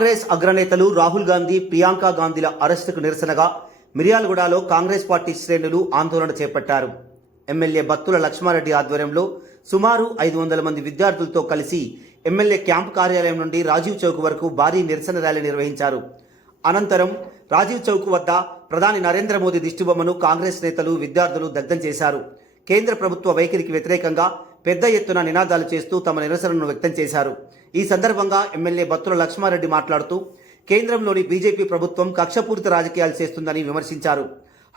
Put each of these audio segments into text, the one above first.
కాంగ్రెస్ అగ్రనేతలు రాహుల్ గాంధీ, ప్రియాంక గాంధీల అరెస్టుకు నిరసనగా మిర్యాలగూడలో కాంగ్రెస్ పార్టీ శ్రేణులు ఆందోళన చేపట్టారు. ఎమ్మెల్యే బత్తుల లక్ష్మారెడ్డి ఆధ్వర్యంలో సుమారు 500 మంది విద్యార్థులతో కలిసి ఎమ్మెల్యే క్యాంపు కార్యాలయం నుండి రాజీవ్ చౌక్ వరకు భారీ నిరసన ర్యాలీ నిర్వహించారు. అనంతరం రాజీవ్ చౌక్ వద్ద ప్రధాని నరేంద్ర మోదీ దిష్టిబొమ్మను కాంగ్రెస్ నేతలు, విద్యార్థులు దగ్ధం చేశారు. కేంద్ర ప్రభుత్వ వైఖరికి వ్యతిరేకంగా పెద్ద ఎత్తున నినాదాలు చేస్తూ తమ నిరసనను వ్యక్తం చేశారు. ఈ సందర్భంగా ఎమ్మెల్యే బత్తుల లక్ష్మారెడ్డి మాట్లాడుతూ కేంద్రంలోని బీజేపీ ప్రభుత్వం కక్షపూరిత రాజకీయాలు చేస్తుందని విమర్శించారు.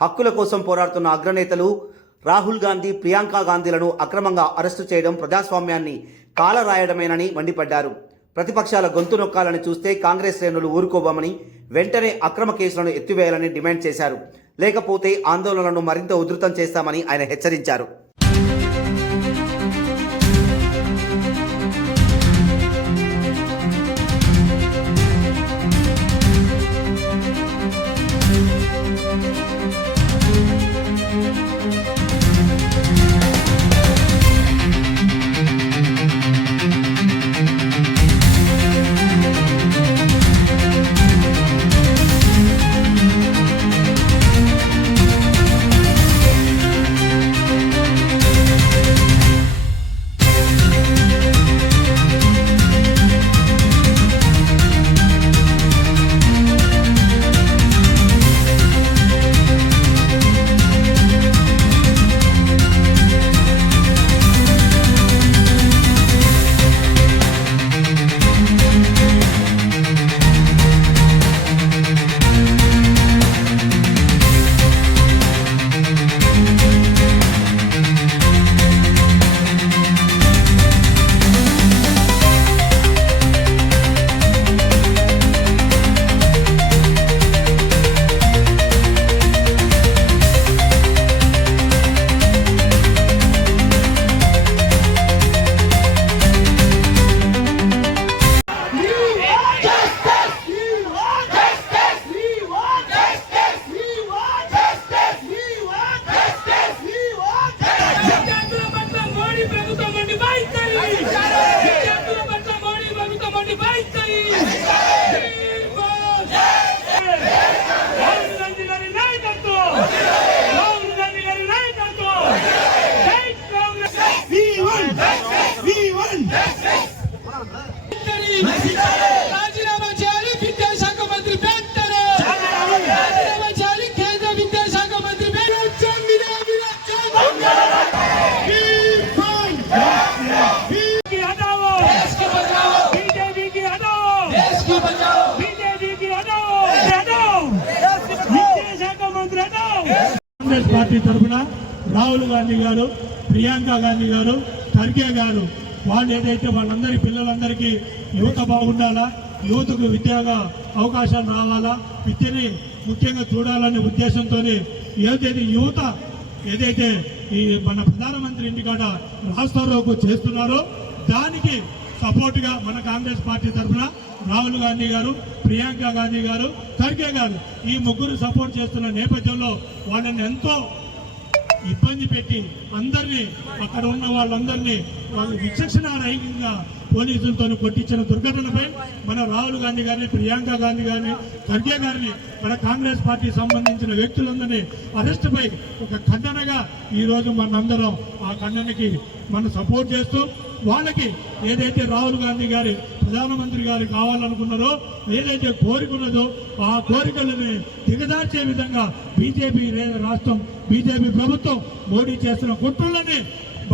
హక్కుల కోసం పోరాడుతున్న అగ్రనేతలు రాహుల్ గాంధీ, ప్రియాంక గాంధీలను అక్రమంగా అరెస్టు చేయడం ప్రజాస్వామ్యాన్ని కాలరాయడమేనని మండిపడ్డారు. ప్రతిపక్షాల గొంతు నొక్కాలని చూస్తే కాంగ్రెస్ శ్రేణులు ఊరుకోబోమని, వెంటనే అక్రమ కేసులను ఎత్తివేయాలని డిమాండ్ చేశారు. లేకపోతే ఆందోళనలను మరింత ఉధృతం చేస్తామని ఆయన హెచ్చరించారు. రాజీనామా చేయాలి విద్యాశాఖ మంత్రి వెంటనే. రాజీనామా చేయాలి కేంద్ర విద్యాశాఖ మంత్రి కాంగ్రెస్ పార్టీ తరఫున రాహుల్ గాంధీ గారు, ప్రియాంక గాంధీ గారు, ఖర్గే గారు వాళ్ళు ఏదైతే వాళ్ళందరి పిల్లలందరికీ యువత బాగుండాలా, యువతకు విద్యగా అవకాశాలు రావాలా, విద్యని ముఖ్యంగా చూడాలనే ఉద్దేశంతో ఏదైతే యువత ఏదైతే ఈ మన ప్రధానమంత్రి ఇంటికాడ రాస్తారోకు చేస్తున్నారో దానికి సపోర్ట్గా మన కాంగ్రెస్ పార్టీ తరఫున రాహుల్ గాంధీ గారు, ప్రియాంక గాంధీ గారు, ఖర్గే గారు ఈ ముగ్గురు సపోర్ట్ చేస్తున్న నేపథ్యంలో వాళ్ళని ఎంతో ఇబ్బంది పెట్టి అందరినీ అక్కడ ఉన్న వాళ్ళందరినీ వాళ్ళు విచక్షణారహితంగా పోలీసులతో కొట్టించిన దుర్ఘటనపై మన రాహుల్ గాంధీ గారిని, ప్రియాంక గాంధీ గారిని, ఖర్గే గారిని మన కాంగ్రెస్ పార్టీ సంబంధించిన వ్యక్తులందరినీ అరెస్టుపై ఒక ఖండనగా ఈరోజు మనందరం ఆ ఖండనకి మనం సపోర్ట్ చేస్తూ వాళ్ళకి ఏదైతే రాహుల్ గాంధీ గారి ప్రధానమంత్రి గారు కావాలనుకున్నారో, ఏదైతే కోరికున్నదో ఆ కోరికలని దిగదార్చే విధంగా బీజేపీ రాష్ట్రం, బీజేపీ ప్రభుత్వం మోడీ చేస్తున్న కుట్రలని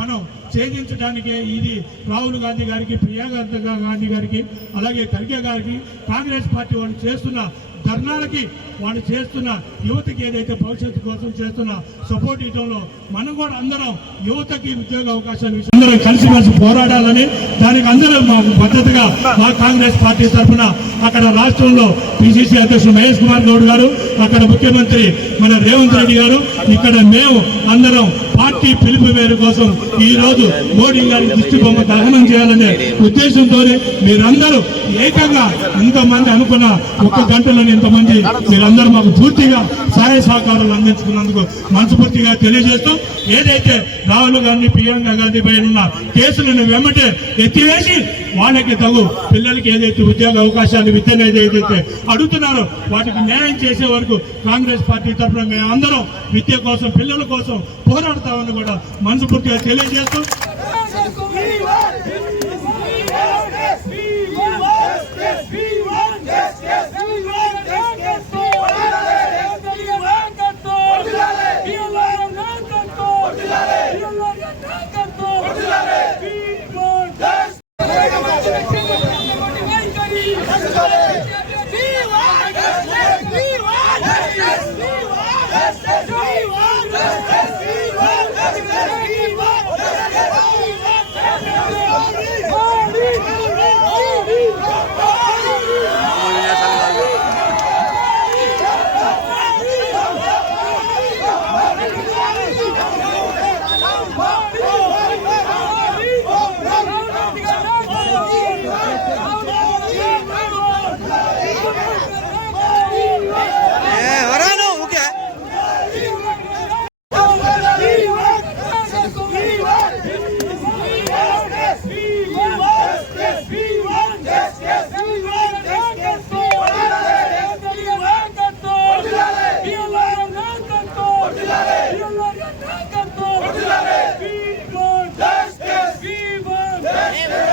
మనం ఛేదించడానికే ఇది రాహుల్ గాంధీ గారికి, ప్రియాంక గాంధీ గారికి, అలాగే ఖర్గే గారికి కాంగ్రెస్ పార్టీ వాళ్ళు చేస్తున్న ధర్నాలకి, వాళ్ళు చేస్తున్న యువతకి ఏదైతే భవిష్యత్తు కోసం చేస్తున్న సపోర్ట్ ఇవ్వడంలో మనం కూడా అందరం యువతకి ఉద్యోగ అవకాశాలు అందరం కలిసిమెలిసి పోరాడాలని దానికి అందరం మాకు మద్దతుగా మా కాంగ్రెస్ పార్టీ తరఫున అక్కడ రాష్ట్రంలో పిసిసి అధ్యక్షుడు మహేష్ కుమార్ గౌడ్ గారు, అక్కడ ముఖ్యమంత్రి మన రేవంత్ రెడ్డి గారు, ఇక్కడ మేము అందరం పార్టీ పిలుపు మేర కోసం ఈ రోజు మోడీ గారి దిష్టిబొమ్మ దహనం చేయాలనే ఉద్దేశంతో మీరందరూ ఏకంగా ఇంతమంది అనుకున్న ఒక్క గంటలోని ఇంతమంది మీరందరూ మాకు పూర్తిగా సహాయ సహకారాలు అందించుకున్నందుకు మనస్ఫూర్తిగా తెలియజేస్తూ ఏదైతే రాహుల్ గాంధీ, ప్రియాంక గాంధీ పైన ఉన్న కేసులను వెంబటే ఎత్తివేసి వాళ్ళకి తగు పిల్లలకి ఏదైతే ఉద్యోగ అవకాశాలు విద్యను ఏదైతే అడుగుతున్నారో వాటికి న్యాయం చేసే వరకు కాంగ్రెస్ పార్టీ తరఫున మేమందరం విద్య కోసం పిల్లల కోసం పోరాడతామని కూడా మనస్ఫూర్తిగా తెలియజేస్తూ We want